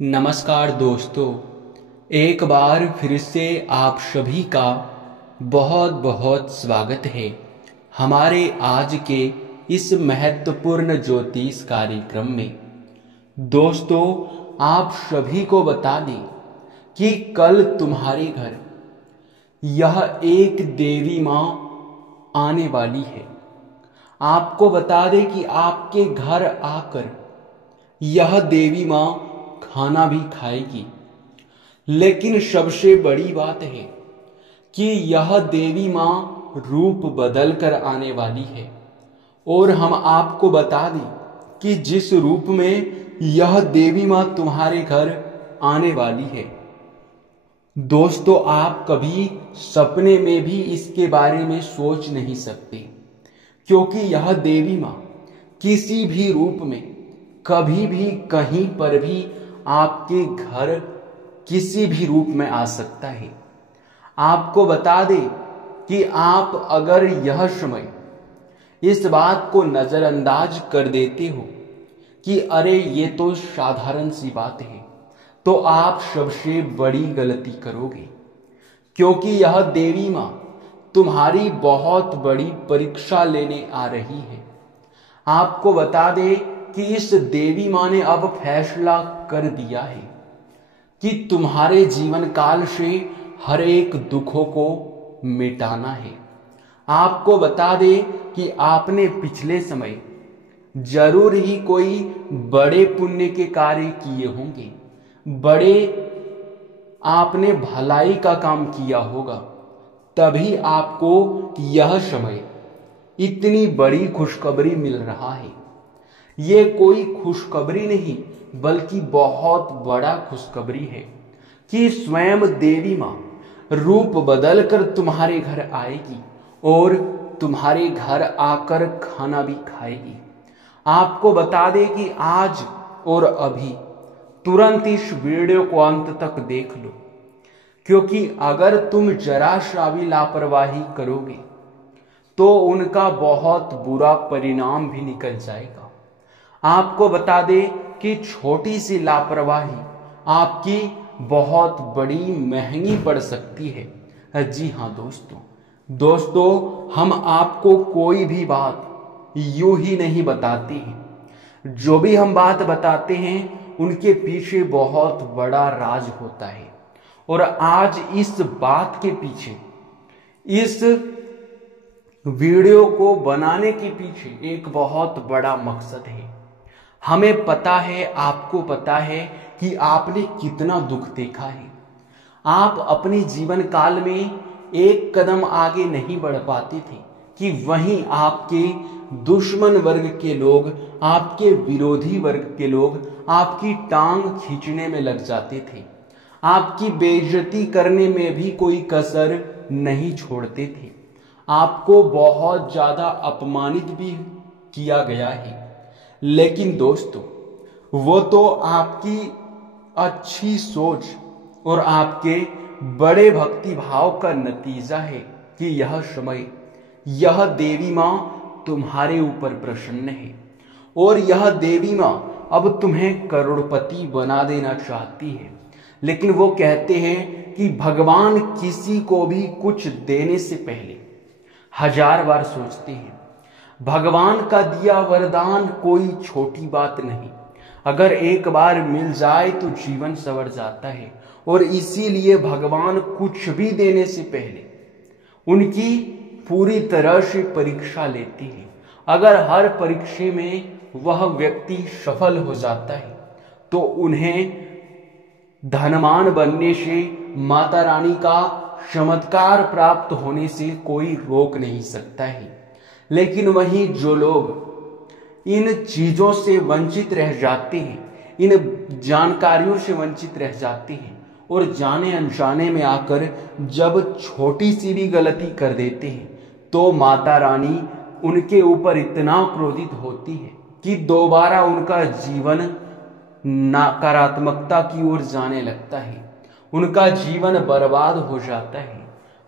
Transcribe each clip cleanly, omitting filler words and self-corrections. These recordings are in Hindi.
नमस्कार दोस्तों, एक बार फिर से आप सभी का बहुत बहुत स्वागत है हमारे आज के इस महत्वपूर्ण ज्योतिष कार्यक्रम में। दोस्तों, आप सभी को बता दें कि कल तुम्हारे घर यह एक देवी माँ आने वाली है। आपको बता दें कि आपके घर आकर यह देवी माँ खाना भी खाएगी, लेकिन सबसे बड़ी बात है कि यह देवी माँ रूप बदल कर आने वाली है। और हम आपको बता दें कि जिस रूप में यह देवी माँ तुम्हारे घर आने वाली है, दोस्तों, आप कभी सपने में भी इसके बारे में सोच नहीं सकते, क्योंकि यह देवी माँ किसी भी रूप में कभी भी कहीं पर भी आपके घर किसी भी रूप में आ सकता है। आपको बता दें कि आप अगर यह समय इस बात को नजरअंदाज कर देते हो कि अरे ये तो साधारण सी बात है, तो आप सबसे बड़ी गलती करोगे, क्योंकि यह देवी माँ तुम्हारी बहुत बड़ी परीक्षा लेने आ रही है। आपको बता दें कि इस देवी माँ ने अब फैसला कर दिया है कि तुम्हारे जीवन काल से हर एक दुखों को मिटाना है। आपको बता दें कि आपने पिछले समय जरूर ही कोई बड़े पुण्य के कार्य किए होंगे, बड़े आपने भलाई का काम किया होगा, तभी आपको यह समय इतनी बड़ी खुशखबरी मिल रहा है। ये कोई खुशखबरी नहीं बल्कि बहुत बड़ा खुशखबरी है कि स्वयं देवी माँ रूप बदलकर तुम्हारे घर आएगी और तुम्हारे घर आकर खाना भी खाएगी। आपको बता दें कि आज और अभी तुरंत इस वीडियो को अंत तक देख लो, क्योंकि अगर तुम जरा सा भी लापरवाही करोगे तो उनका बहुत बुरा परिणाम भी निकल जाएगा। आपको बता दें कि छोटी सी लापरवाही आपकी बहुत बड़ी महंगी पड़ सकती है। जी हाँ दोस्तों, हम आपको कोई भी बात यूं ही नहीं बताते हैं। जो भी हम बात बताते हैं उनके पीछे बहुत बड़ा राज होता है। और आज इस बात के पीछे, इस वीडियो को बनाने के पीछे एक बहुत बड़ा मकसद है। हमें पता है, आपको पता है कि आपने कितना दुख देखा है। आप अपने जीवन काल में एक कदम आगे नहीं बढ़ पाते थे कि वहीं आपके दुश्मन वर्ग के लोग, आपके विरोधी वर्ग के लोग आपकी टांग खींचने में लग जाते थे, आपकी बेइज्जती करने में भी कोई कसर नहीं छोड़ते थे। आपको बहुत ज्यादा अपमानित भी किया गया है। लेकिन दोस्तों, वो तो आपकी अच्छी सोच और आपके बड़े भक्ति भाव का नतीजा है कि यह समय यह देवी माँ तुम्हारे ऊपर प्रसन्न है। और यह देवी माँ अब तुम्हें करोड़पति बना देना चाहती है। लेकिन वो कहते हैं कि भगवान किसी को भी कुछ देने से पहले 1000 बार सोचते हैं। भगवान का दिया वरदान कोई छोटी बात नहीं। अगर एक बार मिल जाए तो जीवन संवर जाता है। और इसीलिए भगवान कुछ भी देने से पहले उनकी पूरी तरह से परीक्षा लेते हैं। अगर हर परीक्षा में वह व्यक्ति सफल हो जाता है तो उन्हें धनवान बनने से, माता रानी का चमत्कार प्राप्त होने से कोई रोक नहीं सकता है। लेकिन वहीं जो लोग इन चीजों से वंचित रह जाते हैं, इन जानकारियों से वंचित रह जाते हैं और जाने अनजाने में आकर जब छोटी सी भी गलती कर देते हैं, तो माता रानी उनके ऊपर इतना क्रोधित होती है कि दोबारा उनका जीवन नकारात्मकता की ओर जाने लगता है। उनका जीवन बर्बाद हो जाता है।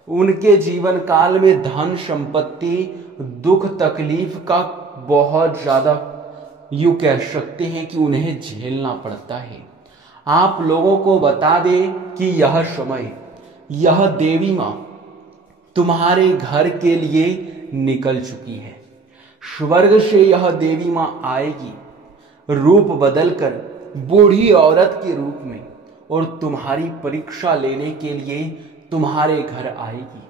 उनके जीवन काल में धन संपत्ति, दुख तकलीफ का बहुत ज्यादा यूं कह सकते हैं कि उन्हें झेलना पड़ता है। आप लोगों को बता दे कि यह समय, यह देवी मां तुम्हारे घर के लिए निकल चुकी है। स्वर्ग से यह देवी मां आएगी रूप बदलकर बूढ़ी औरत के रूप में, और तुम्हारी परीक्षा लेने के लिए तुम्हारे घर आएगी।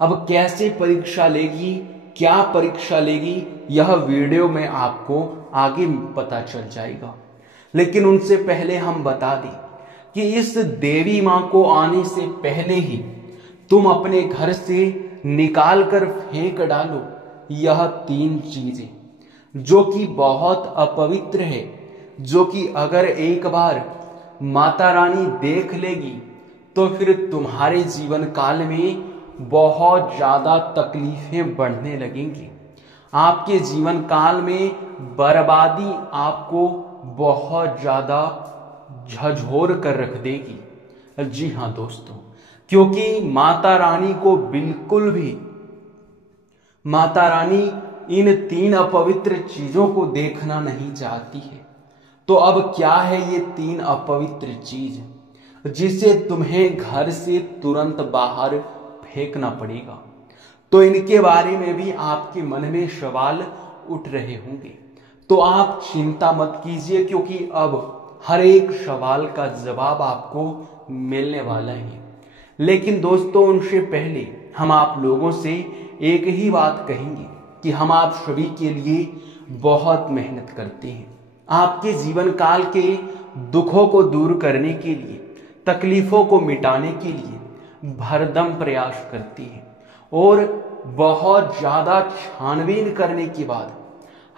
अब कैसे परीक्षा लेगी, क्या परीक्षा लेगी, यह वीडियो में आपको आगे पता चल जाएगा। लेकिन उनसे पहले हम बता दें कि इस देवी मां को आने से पहले ही तुम अपने घर से निकाल कर फेंक डालो यह 3 चीजें, जो कि बहुत अपवित्र है, जो कि अगर एक बार माता रानी देख लेगी तो फिर तुम्हारे जीवन काल में बहुत ज्यादा तकलीफें बढ़ने लगेंगी। आपके जीवन काल में बर्बादी आपको बहुत ज्यादा झकझोर कर रख देगी। जी हाँ दोस्तों, क्योंकि माता रानी को बिल्कुल भी, माता रानी इन 3 अपवित्र चीजों को देखना नहीं चाहती है। तो अब क्या है ये 3 अपवित्र चीज जिसे तुम्हें घर से तुरंत बाहर फेंकना पड़ेगा? तो इनके बारे में भी आपके मन में सवाल उठ रहे होंगे, तो आप चिंता मत कीजिए, क्योंकि अब हर एक सवाल का जवाब आपको मिलने वाला है। लेकिन दोस्तों, उनसे पहले हम आप लोगों से एक ही बात कहेंगे कि हम आप सभी के लिए बहुत मेहनत करते हैं, आपके जीवन काल के दुखों को दूर करने के लिए, तकलीफों को मिटाने के लिए भरदम प्रयास करते हैं, और बहुत ज्यादा छानबीन करने के बाद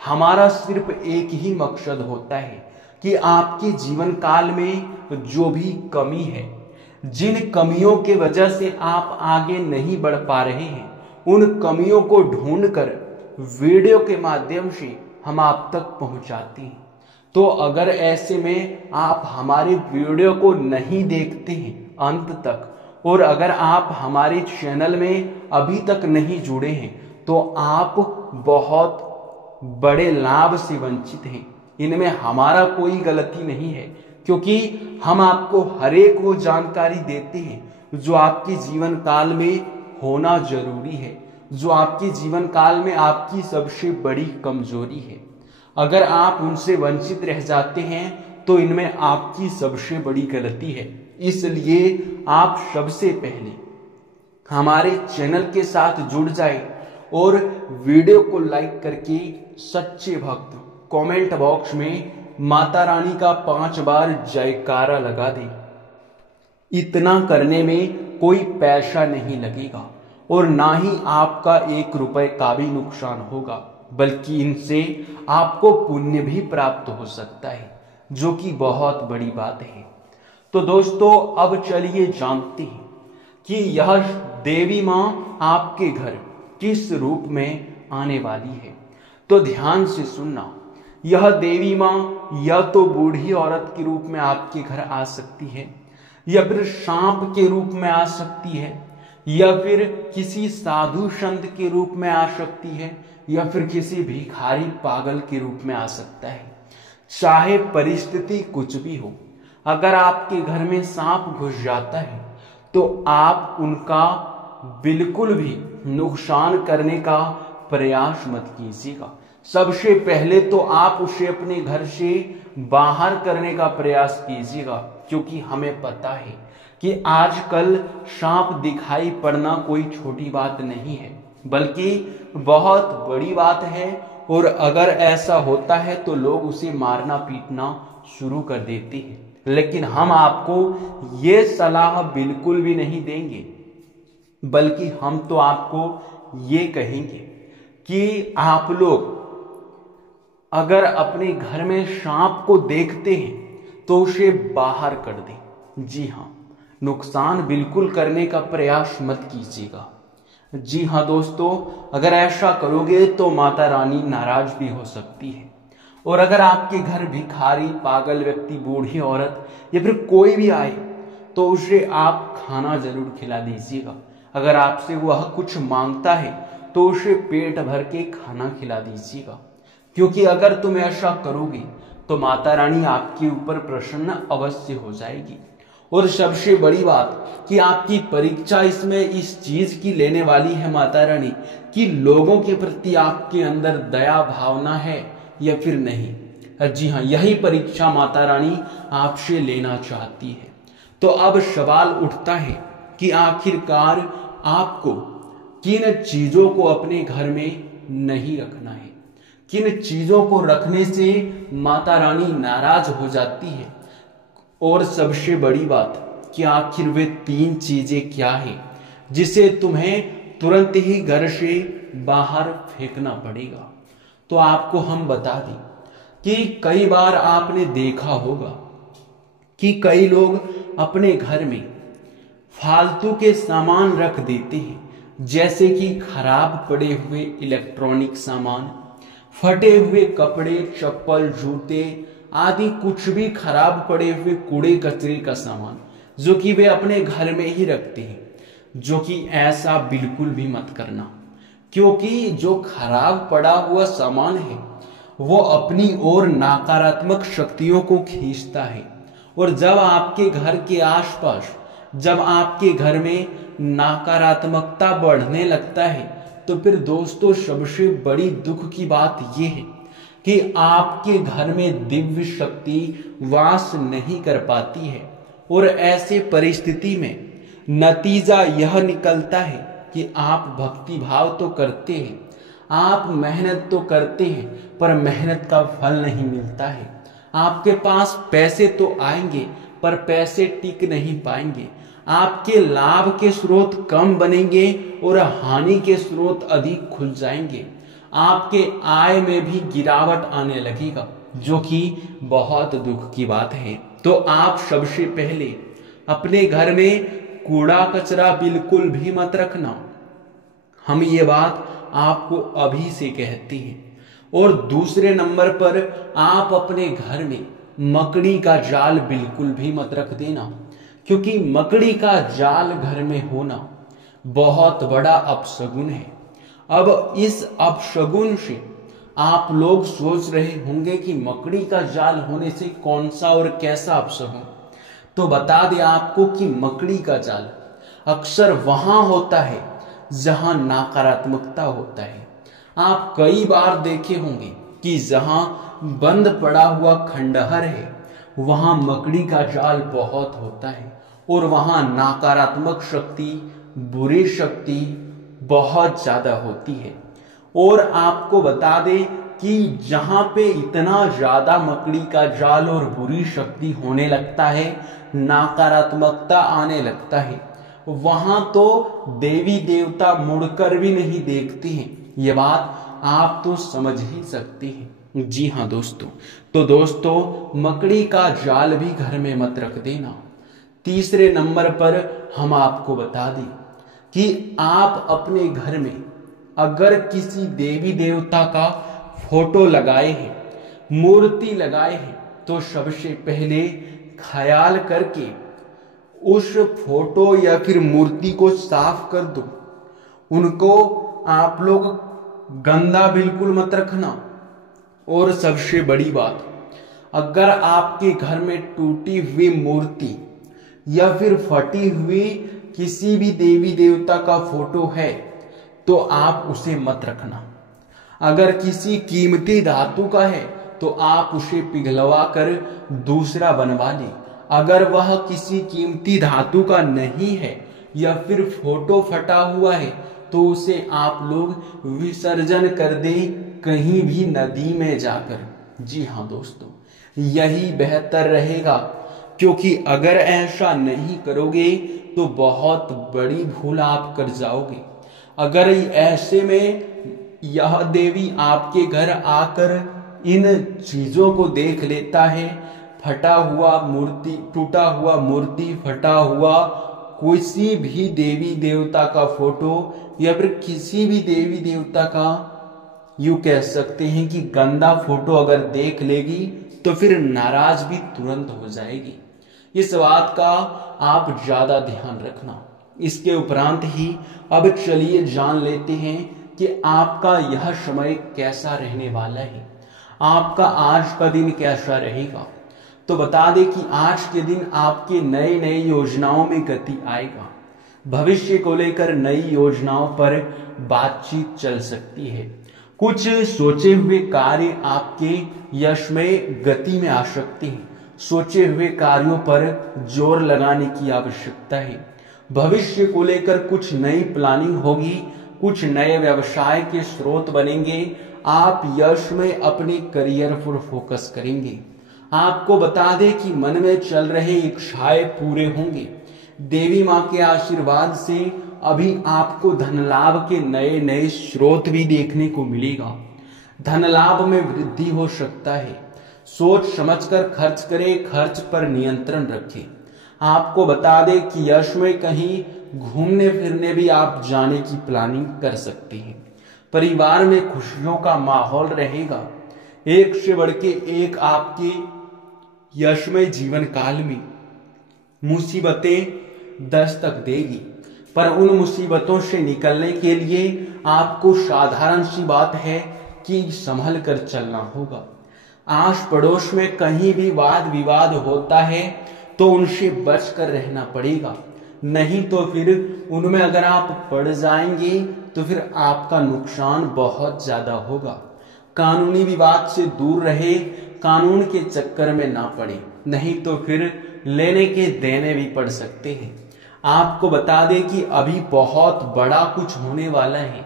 हमारा सिर्फ एक ही मकसद होता है कि आपके जीवन काल में जो भी कमी है, जिन कमियों के वजह से आप आगे नहीं बढ़ पा रहे हैं, उन कमियों को ढूंढकर वीडियो के माध्यम से हम आप तक पहुंचाते हैं। तो अगर ऐसे में आप हमारे वीडियो को नहीं देखते हैं अंत तक, और अगर आप हमारे चैनल में अभी तक नहीं जुड़े हैं, तो आप बहुत बड़े लाभ से वंचित हैं। इनमें हमारा कोई गलती नहीं है, क्योंकि हम आपको हर एक वो जानकारी देते हैं जो आपके जीवन काल में होना जरूरी है, जो आपके जीवन काल में आपकी सबसे बड़ी कमजोरी है। अगर आप उनसे वंचित रह जाते हैं तो इनमें आपकी सबसे बड़ी गलती है। इसलिए आप सबसे पहले हमारे चैनल के साथ जुड़ जाए और वीडियो को लाइक करके सच्चे भक्त कमेंट बॉक्स में माता रानी का 5 बार जयकारा लगा दे। इतना करने में कोई पैसा नहीं लगेगा और ना ही आपका 1 रुपए का भी नुकसान होगा, बल्कि इनसे आपको पुण्य भी प्राप्त हो सकता है, जो कि बहुत बड़ी बात है। तो दोस्तों, अब चलिए जानते हैं कि यह देवी मां आपके घर किस रूप में आने वाली है। तो ध्यान से सुनना, यह देवी मां या तो बूढ़ी औरत के रूप में आपके घर आ सकती है, या फिर सांप के रूप में आ सकती है, या फिर किसी साधु संत के रूप में आ सकती है, या फिर किसी भिखारी पागल के रूप में आ सकता है। चाहे परिस्थिति कुछ भी हो, अगर आपके घर में सांप घुस जाता है तो आप उनका बिल्कुल भी नुकसान करने का प्रयास मत कीजिएगा। सबसे पहले तो आप उसे अपने घर से बाहर करने का प्रयास कीजिएगा, क्योंकि हमें पता है कि आजकल सांप दिखाई पड़ना कोई छोटी बात नहीं है, बल्कि बहुत बड़ी बात है। और अगर ऐसा होता है तो लोग उसे मारना पीटना शुरू कर देते हैं। लेकिन हम आपको ये सलाह बिल्कुल भी नहीं देंगे, बल्कि हम तो आपको ये कहेंगे कि आप लोग अगर अपने घर में सांप को देखते हैं तो उसे बाहर कर दें। जी हाँ, नुकसान बिल्कुल करने का प्रयास मत कीजिएगा। जी हाँ दोस्तों, अगर ऐसा करोगे तो माता रानी नाराज भी हो सकती है। और अगर आपके घर भिखारी, पागल व्यक्ति, बूढ़ी औरत या फिर कोई भी आए तो उसे आप खाना जरूर खिला दीजिएगा। अगर आपसे वह कुछ मांगता है तो उसे पेट भर के खाना खिला दीजिएगा, क्योंकि अगर तुम ऐसा करोगे तो माता रानी आपके ऊपर प्रसन्न अवश्य हो जाएगी। और सबसे बड़ी बात कि आपकी परीक्षा इसमें इस चीज की लेने वाली है माता रानी कि लोगों के प्रति आपके अंदर दया भावना है या फिर नहीं। जी हाँ, यही परीक्षा माता रानी आपसे लेना चाहती है। तो अब सवाल उठता है कि आखिरकार आपको किन चीजों को अपने घर में नहीं रखना है, किन चीजों को रखने से माता रानी नाराज हो जाती है, और सबसे बड़ी बात कि आखिर वे 3 चीजें क्या हैं जिसे तुम्हें तुरंत ही घर से बाहर फेंकना पड़ेगा। तो आपको हम बता दें कि कई बार आपने देखा होगा कि कई लोग अपने घर में फालतू के सामान रख देते हैं, जैसे कि खराब पड़े हुए इलेक्ट्रॉनिक सामान, फटे हुए कपड़े, चप्पल, जूते आदि कुछ भी खराब पड़े हुए कूड़े कचरे का सामान जो कि वे अपने घर में ही रखते हैं, जो कि ऐसा बिल्कुल भी मत करना। क्योंकि जो खराब पड़ा हुआ सामान है वो अपनी ओर नकारात्मक शक्तियों को खींचता है, और जब आपके घर के आसपास, जब आपके घर में नकारात्मकता बढ़ने लगता है तो फिर दोस्तों सबसे बड़ी दुख की बात यह है कि आपके घर में दिव्य शक्ति वास नहीं कर पाती है। और ऐसे परिस्थिति में नतीजा यह निकलता है कि आप भक्ति भाव तो करते हैं, आप मेहनत तो करते हैं, पर मेहनत का फल नहीं मिलता है। आपके पास पैसे तो आएंगे पर पैसे टिक नहीं पाएंगे। आपके लाभ के स्रोत कम बनेंगे और हानि के स्रोत अधिक खुल जाएंगे। आपके आय में भी गिरावट आने लगेगा, जो कि बहुत दुख की बात है। तो आप सबसे पहले अपने घर में कूड़ा कचरा बिल्कुल भी मत रखना। हम ये बात आपको अभी से कहते हैं। और दूसरे नंबर पर आप अपने घर में मकड़ी का जाल बिल्कुल भी मत रख देना, क्योंकि मकड़ी का जाल घर में होना बहुत बड़ा अपशगुन है। अब इस अपशगुन से आप लोग सोच रहे होंगे कि मकड़ी का जाल होने से कौन सा और कैसा अपशगुन। तो बता दें आपको कि मकड़ी का जाल अक्सर वहां होता है जहां नकारात्मकता होता है। आप कई बार देखे होंगे कि जहां बंद पड़ा हुआ खंडहर है वहां मकड़ी का जाल बहुत होता है, और वहां नकारात्मक शक्ति, बुरी शक्ति बहुत ज्यादा होती है। और आपको बता दें कि जहां पे इतना ज्यादा मकड़ी का जाल और बुरी शक्ति होने लगता है, नकारात्मकता आने लगता है, वहां तो देवी देवता मुड़कर भी नहीं देखते हैं। ये बात आप तो समझ ही सकते हैं। जी हाँ दोस्तों, तो दोस्तों मकड़ी का जाल भी घर में मत रख देना। तीसरे नंबर पर हम आपको बता दें कि आप अपने घर में अगर किसी देवी देवता का फोटो लगाए हैं, मूर्ति लगाए हैं, तो सबसे पहले ख्याल करके उस फोटो या फिर मूर्ति को साफ कर दो। उनको आप लोग गंदा बिल्कुल मत रखना। और सबसे बड़ी बात, अगर आपके घर में टूटी हुई मूर्ति या फिर फटी हुई किसी भी देवी देवता का फोटो है तो आप उसे मत रखना। अगर किसी कीमती धातु का है तो आप उसे पिघलवा कर दूसरा बनवा लें। अगर वह किसी कीमती धातु का नहीं है या फिर फोटो फटा हुआ है तो उसे आप लोग विसर्जन कर दें कहीं भी नदी में जाकर। जी हाँ दोस्तों, यही बेहतर रहेगा, क्योंकि अगर ऐसा नहीं करोगे तो बहुत बड़ी भूल आप कर जाओगे। अगर ऐसे में यह देवी आपके घर आकर इन चीजों को देख लेता है, फटा हुआ मूर्ति, टूटा हुआ मूर्ति, फटा हुआ किसी भी देवी देवता का फोटो या फिर किसी भी देवी देवता का, यूं कह सकते हैं कि गंदा फोटो अगर देख लेगी तो फिर नाराज भी तुरंत हो जाएगी। इस बात का आप ज्यादा ध्यान रखना। इसके उपरांत ही अब चलिए जान लेते हैं कि आपका यह समय कैसा रहने वाला है। आपका आज का दिन कैसा रहेगा। तो बता दें कि आज के दिन आपके नए नए योजनाओं में गति आएगा। भविष्य को लेकर नई योजनाओं पर बातचीत चल सकती है। कुछ सोचे हुए कार्य आपके यश में गति में आ सकते हैं। सोचे हुए कार्यों पर जोर लगाने की आवश्यकता है। भविष्य को लेकर कुछ नई प्लानिंग होगी, कुछ नए व्यवसाय के स्रोत बनेंगे। आप यश में अपने करियर पर फोकस करेंगे। आपको बता दें कि मन में चल रहे इच्छाएं पूरे होंगे। देवी मां के आशीर्वाद से अभी आपको धन लाभ के नए नए स्रोत भी देखने को मिलेगा। धन लाभ में वृद्धि हो सकता है। सोच समझकर खर्च करें, खर्च पर नियंत्रण रखें। आपको बता दें कि यश में कहीं घूमने फिरने भी आप जाने की प्लानिंग कर सकते हैं। परिवार में खुशियों का माहौल रहेगा। एक से बढ़ के एक आपके यश में जीवन काल में मुसीबतें दस्तक देगी, पर उन मुसीबतों से निकलने के लिए आपको साधारण सी बात है कि संभल कर चलना होगा। आस पड़ोस में कहीं भी वाद विवाद होता है तो उनसे बचकर रहना पड़ेगा, नहीं तो फिर उनमें अगर आप पड़ जाएंगे तो फिर आपका नुकसान बहुत ज्यादा होगा। कानूनी विवाद से दूर रहे, कानून के चक्कर में ना पड़े, नहीं तो फिर लेने के देने भी पड़ सकते हैं। आपको बता दें कि अभी बहुत बड़ा कुछ होने वाला है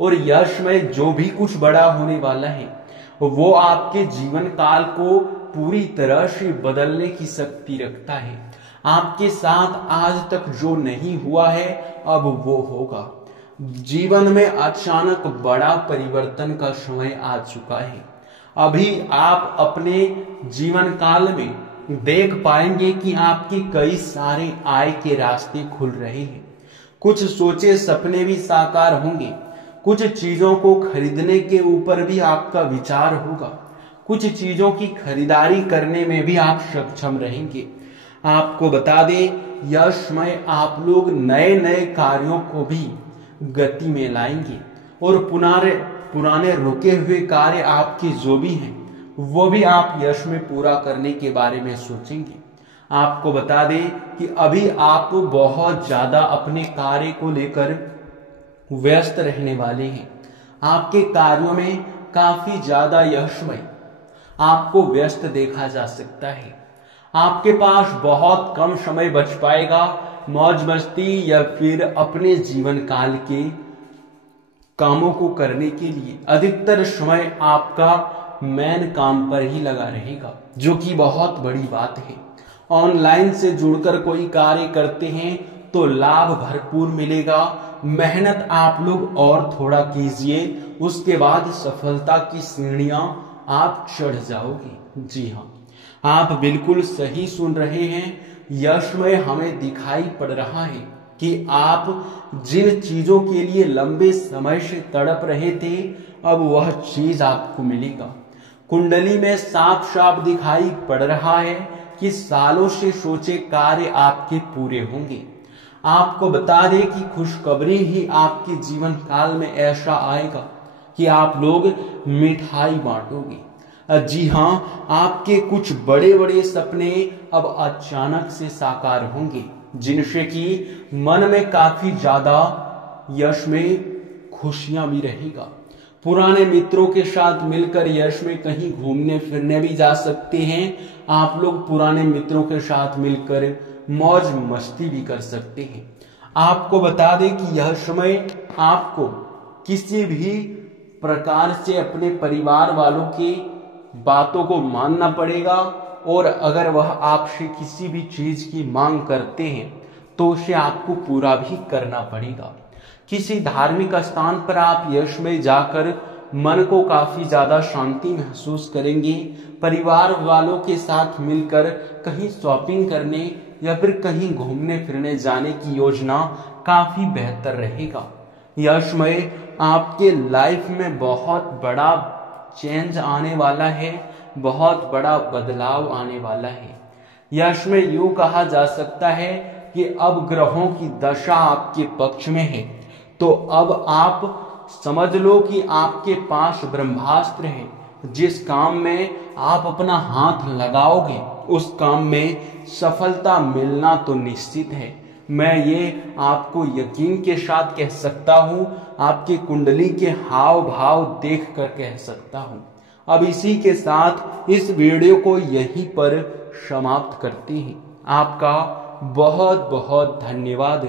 और यश में जो भी कुछ बड़ा होने वाला है वो आपके जीवन काल को पूरी तरह से बदलने की शक्ति रखता है। आपके साथ आज तक जो नहीं हुआ है अब वो होगा। जीवन में अचानक बड़ा परिवर्तन का समय आ चुका है। अभी आप अपने जीवन काल में देख पाएंगे कि आपके कई सारे आय के रास्ते खुल रहे हैं। कुछ सोचे सपने भी साकार होंगे। कुछ चीजों को खरीदने के ऊपर भी आपका विचार होगा। कुछ चीजों की खरीदारी करने में भी आप सक्षम रहेंगे। आपको बता दें यश में आप लोग नए नए कार्यों को भी गति में लाएंगे और पुराने रुके हुए कार्य आपके जो भी हैं वो भी आप यश में पूरा करने के बारे में सोचेंगे। आपको बता दें कि अभी आप बहुत ज्यादा अपने कार्य को लेकर व्यस्त रहने वाले हैं। आपके कार्यों में काफी ज्यादा यश में आपको व्यस्त देखा जा सकता है। आपके पास बहुत कम समय बच पाएगा मौज मस्ती या फिर अपने जीवन काल के कामों को करने के लिए। अधिकतर समय आपका मेन काम पर ही लगा रहेगा, जो कि बहुत बड़ी बात है। ऑनलाइन से जुड़कर कोई कार्य करते हैं तो लाभ भरपूर मिलेगा। मेहनत आप लोग और थोड़ा कीजिए, उसके बाद सफलता की सीढ़ियां आप चढ़ जाओगे। जी हाँ, आप बिल्कुल सही सुन रहे हैं। यश में हमें दिखाई पड़ रहा है कि आप जिन चीजों के लिए लंबे समय से तड़प रहे थे अब वह चीज आपको मिलेगा। कुंडली में साफ साफ दिखाई पड़ रहा है कि सालों से सोचे कार्य आपके पूरे होंगे। आपको बता दें कि खुशखबरी ही आपके जीवन काल में ऐसा आएगा कि आप लोग मिठाई बांटोगे। जी हाँ, आपके कुछ बड़े बड़े सपने अब अचानक से साकार होंगे, जिनसे कि मन में काफी ज्यादा यश में खुशियां भी रहेगा। पुराने मित्रों के साथ मिलकर यश में कहीं घूमने फिरने भी जा सकते हैं। आप लोग पुराने मित्रों के साथ मिलकर मौज मस्ती भी कर सकते हैं। आपको बता दें कि यह समय आपको किसी भी प्रकार से अपने परिवार वालों की बातों को मानना पड़ेगा और अगर वह आपसे किसी भी चीज की मांग करते हैं तो उसे आपको पूरा भी करना पड़ेगा। किसी धार्मिक स्थान पर आप यश में जाकर मन को काफी ज्यादा शांति महसूस करेंगे। परिवार वालों के साथ मिलकर कहीं शॉपिंग करने या फिर कहीं घूमने फिरने जाने की योजना काफी बेहतर रहेगा। यश में आपके लाइफ में बहुत बड़ा चेंज आने वाला है, बहुत बड़ा बदलाव आने वाला है। यश में यूं कहा जा सकता है कि अब ग्रहों की दशा आपके पक्ष में है, तो अब आप समझ लो कि आपके पास ब्रह्मास्त्र है जिस काम में आप अपना हाथ लगाओगे उस काम में सफलता मिलना तो निश्चित है। मैं ये आपको यकीन के साथ कह सकता हूँ, आपकी कुंडली के हाव भाव देख कर कह सकता हूँ। अब इसी के साथ इस वीडियो को यहीं पर समाप्त करते हैं। आपका बहुत बहुत धन्यवाद।